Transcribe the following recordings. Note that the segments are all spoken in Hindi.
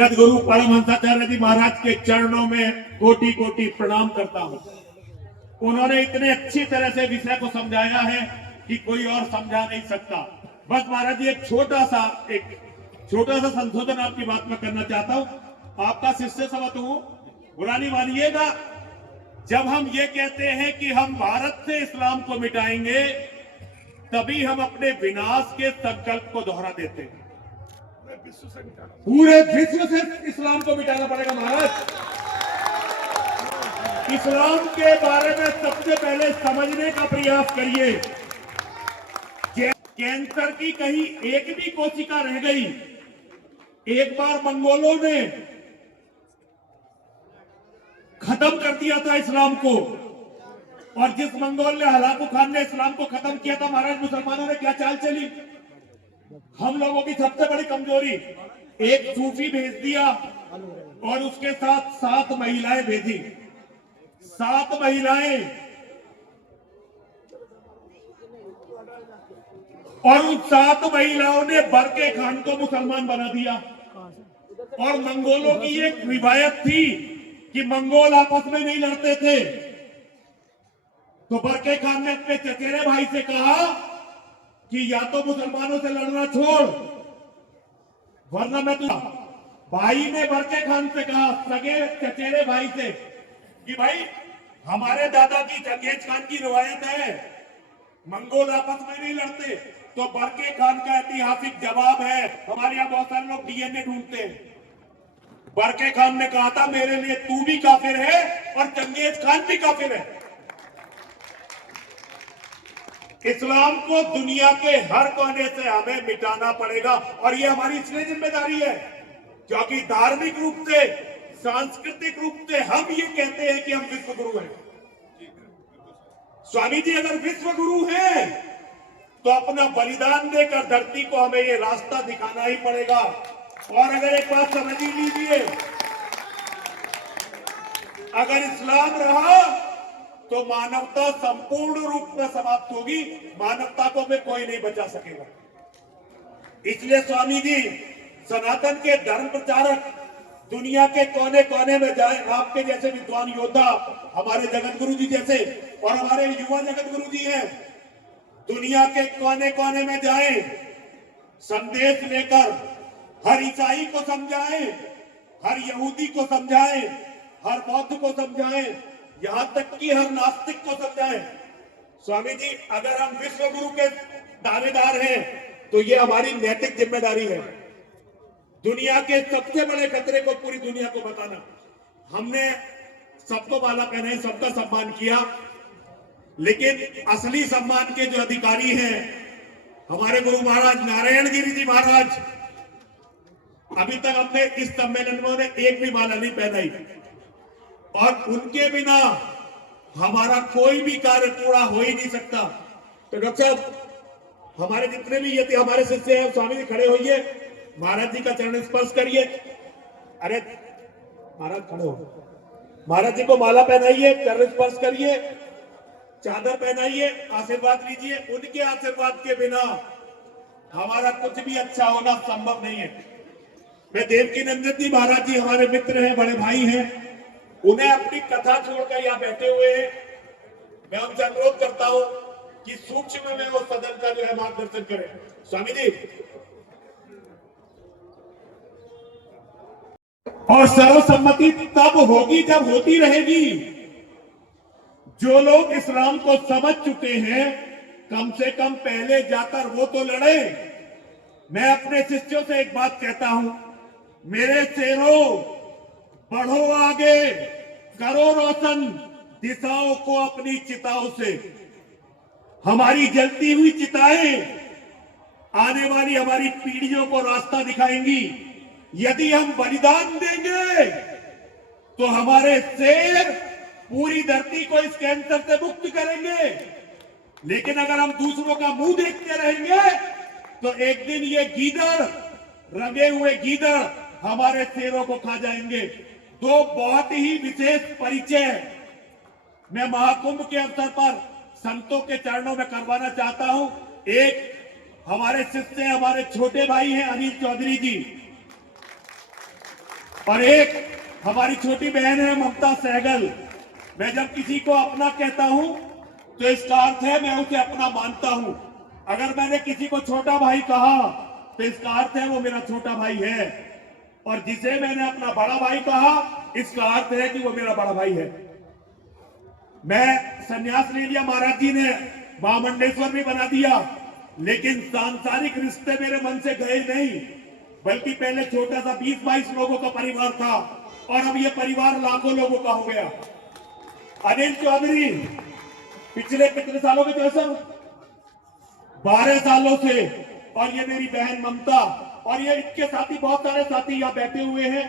सदगुरु परमहंसाचार्य जी महाराज के चरणों में कोटि कोटि प्रणाम करता हूं। उन्होंने इतने अच्छी तरह से विषय को समझाया है कि कोई और समझा नहीं सकता। बस महाराज जी एक छोटा सा संशोधन आपकी बात में करना चाहता हूं। आपका शिष्य समझ हूं, बुरा नहीं मानिएगा। जब हम ये कहते हैं कि हम भारत से इस्लाम को मिटाएंगे, तभी हम अपने विनाश के संकल्प को दोहरा देते हैं। पूरे विश्व से इस्लाम को मिटाना पड़ेगा महाराज। इस्लाम के बारे में सबसे पहले समझने का प्रयास करिए। कैंसर की कहीं एक भी कोशिका रह गई। एक बार मंगोलों ने खत्म कर दिया था इस्लाम को, और जिस मंगोल ने हलाकू खान ने इस्लाम को खत्म किया था महाराज, मुसलमानों ने क्या चाल चली। हम लोगों की सबसे बड़ी कमजोरी, एक सूफी भेज दिया और उसके साथ 7 महिलाएं भेजी। 7 महिलाएं, और उन 7 महिलाओं ने बरके खान को मुसलमान बना दिया। और मंगोलों की एक रिवायत थी कि मंगोल आपस में नहीं लड़ते थे, तो बरके खान ने अपने चचेरे भाई से कहा कि या तो मुसलमानों से लड़ना छोड़, वरना मैं भाई ने बरके खान से कहा, सगे चचेरे भाई से, कि भाई हमारे दादा की चंगेज खान की रिवायत है मंगोल आपस में नहीं लड़ते। तो बरके खान का ऐतिहासिक जवाब है, हमारे यहाँ बहुत सारे लोग डीएनए ढूंढते हैं। बरके खान ने कहा था, मेरे लिए तू भी काफिर है और चंगेज खान भी काफिर है। इस्लाम को दुनिया के हर कोने से हमें मिटाना पड़ेगा, और ये हमारी इसलिए जिम्मेदारी है क्योंकि धार्मिक रूप से, सांस्कृतिक रूप से हम ये कहते हैं कि हम विश्व गुरु हैं। स्वामी जी अगर विश्व गुरु हैं तो अपना बलिदान देकर धरती को हमें ये रास्ता दिखाना ही पड़ेगा। और अगर एक बात समझ ही लीजिए, अगर इस्लाम रहा तो मानवता संपूर्ण रूप में समाप्त होगी। मानवता को में कोई नहीं बचा सकेगा। इसलिए स्वामी जी सनातन के धर्म प्रचारक दुनिया के कोने कोने में जाए, आपके जैसे विद्वान योद्धा, हमारे जगत गुरु जी जैसे, और हमारे युवा जगत गुरु जी हैं, दुनिया के कोने कोने में जाए, संदेश लेकर हर ईसाई को समझाएं, हर यहूदी को समझाएं, हर बौद्ध को समझाएं, यहां तक कि हर नास्तिक को समझाएं। स्वामी जी अगर हम विश्व गुरु के दावेदार हैं तो ये हमारी नैतिक जिम्मेदारी है, दुनिया के सबसे बड़े खतरे को पूरी दुनिया को बताना। हमने सबको माला पहनाई, सबका सम्मान किया, लेकिन असली सम्मान के जो अधिकारी हैं हमारे गुरु महाराज नारायण गिरी जी महाराज, अभी तक हमने इस सम्मेलन में उन्हें एक भी माला नहीं पहनाई, और उनके बिना हमारा कोई भी कार्य पूरा हो ही नहीं सकता। तो डॉक्टर साहब, हमारे जितने भी ये हमारे शिष्य हैं, स्वामी जी खड़े होइए, महाराज जी का चरण स्पर्श करिए। अरे महाराज खड़े हो, महाराज जी को माला पहनाइए, चरण स्पर्श करिए, चादर पहनाइए, आशीर्वाद लीजिए। उनके आशीर्वाद के बिना हमारा कुछ भी अच्छा होना संभव नहीं है। मैं देवकी नंदन जी महाराज जी हमारे मित्र हैं, बड़े भाई हैं, उन्हें अपनी कथा छोड़कर यहाँ बैठे हुए हैं। मैं उनसे अनुरोध करता हूं कि सूक्ष्म में वो सदन का जो है मार्गदर्शन करें। स्वामी जी, और सर्वसम्मति तब होगी जब होती रहेगी। जो लोग इस्लाम को समझ चुके हैं, कम से कम पहले जाकर वो तो लड़े। मैं अपने शिष्यों से एक बात कहता हूं, मेरे शेरों, बढ़ो आगे, करो रोशन दिशाओं को अपनी चिताओं से। हमारी जलती हुई चिताएं आने वाली हमारी पीढ़ियों को रास्ता दिखाएंगी। यदि हम बलिदान देंगे तो हमारे शेर पूरी धरती को इस कैंसर से मुक्त करेंगे, लेकिन अगर हम दूसरों का मुंह देखते रहेंगे तो एक दिन ये गीदड़, रंगे हुए गीदड़ हमारे शेरों को खा जाएंगे। दो बहुत ही विशेष परिचय मैं महाकुंभ के अवसर पर संतों के चरणों में करवाना चाहता हूं। एक हमारे शिष्य, हमारे छोटे भाई हैं अनिल चौधरी जी, और एक हमारी छोटी बहन है ममता सहगल। मैं जब किसी को अपना कहता हूं तो इसका अर्थ है मैं उसे अपना मानता हूं। अगर मैंने किसी को छोटा भाई कहा तो इसका अर्थ है वो मेरा छोटा भाई है, और जिसे मैंने अपना बड़ा भाई कहा इसका अर्थ है कि वो मेरा बड़ा भाई है। मैं संन्यास ले लिया, महाराज जी ने महामंडलेश्वर भी बना दिया, लेकिन सांसारिक रिश्ते मेरे मन से गए नहीं, बल्कि पहले छोटा सा 20-22 लोगों का परिवार था और अब ये परिवार लाखों लोगों का हो गया। अनिल चौधरी पिछले कितने सालों के थे सर? 12 सालों से, और ये मेरी बहन ममता और ये इनके साथी बहुत सारे साथी यहाँ बैठे हुए हैं।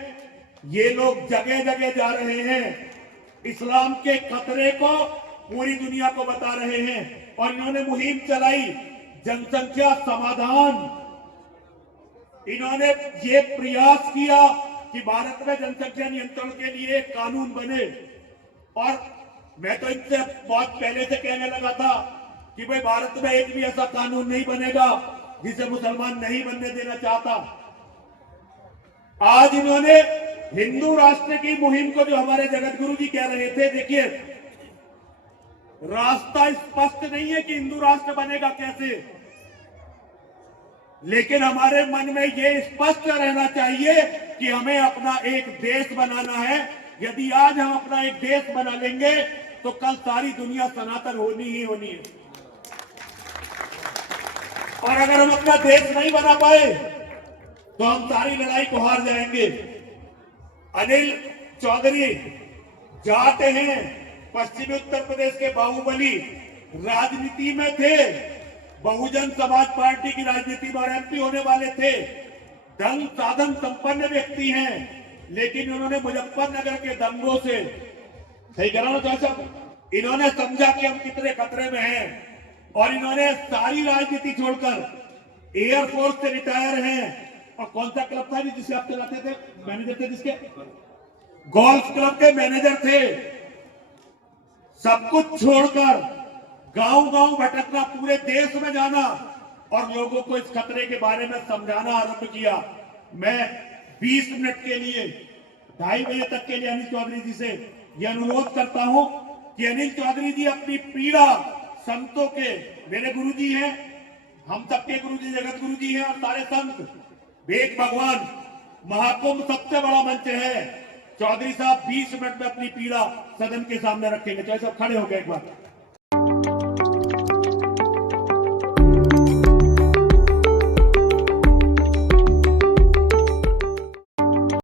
ये लोग जगह जगह जा रहे हैं, इस्लाम के खतरे को पूरी दुनिया को बता रहे हैं, और इन्होंने मुहिम चलाई जनसंख्या समाधान। इन्होंने ये प्रयास किया कि भारत में जनसंख्या नियंत्रण के लिए एक कानून बने, और मैं तो इनसे बहुत पहले से कहने लगा था कि भाई भारत में एक भी ऐसा कानून नहीं बनेगा जिसे मुसलमान नहीं बनने देना चाहता। आज इन्होंने हिंदू राष्ट्र की मुहिम को, जो हमारे जगत गुरु जी कह रहे थे, देखिए रास्ता स्पष्ट नहीं है कि हिंदू राष्ट्र बनेगा कैसे, लेकिन हमारे मन में यह स्पष्ट रहना चाहिए कि हमें अपना एक देश बनाना है। यदि आज हम अपना एक देश बना लेंगे तो कल सारी दुनिया सनातन होनी ही होनी है, और अगर हम अपना देश नहीं बना पाए तो हम सारी लड़ाई को हार जाएंगे। अनिल चौधरी जाट हैं, पश्चिमी उत्तर प्रदेश के बाहुबली, राजनीति में थे, बहुजन समाज पार्टी की राजनीति में एमपी होने वाले थे, धन साधन संपन्न व्यक्ति हैं, लेकिन उन्होंने मुजफ्फरनगर के दंगों से, सही करा ना चाचा, इन्होंने समझा कि हम कितने खतरे में हैं, और इन्होंने सारी राजनीति छोड़कर एयरफोर्स से रिटायर हैं। और कौन सा क्लब था जिसे आप चलाते थे, मैनेजर थे जिसके, गोल्फ क्लब के मैनेजर थे। सब कुछ छोड़कर गांव गांव भटकना, पूरे देश में जाना और लोगों को इस खतरे के बारे में समझाना आरंभ किया। मैं 20 मिनट के लिए, 2:30 बजे तक के लिए अनिल चौधरी जी से यह अनुरोध करता हूं कि अनिल चौधरी जी अपनी पीड़ा संतों के, मेरे गुरु जी हैं, हम सबके गुरु जी जगत गुरु जी हैं, और सारे संत, वेद भगवान, महाकुंभ सबसे बड़ा मंच है। चौधरी साहब 20 मिनट में अपनी पीड़ा सदन के सामने रखेंगे। चाहे सब खड़े हो गए एक बार।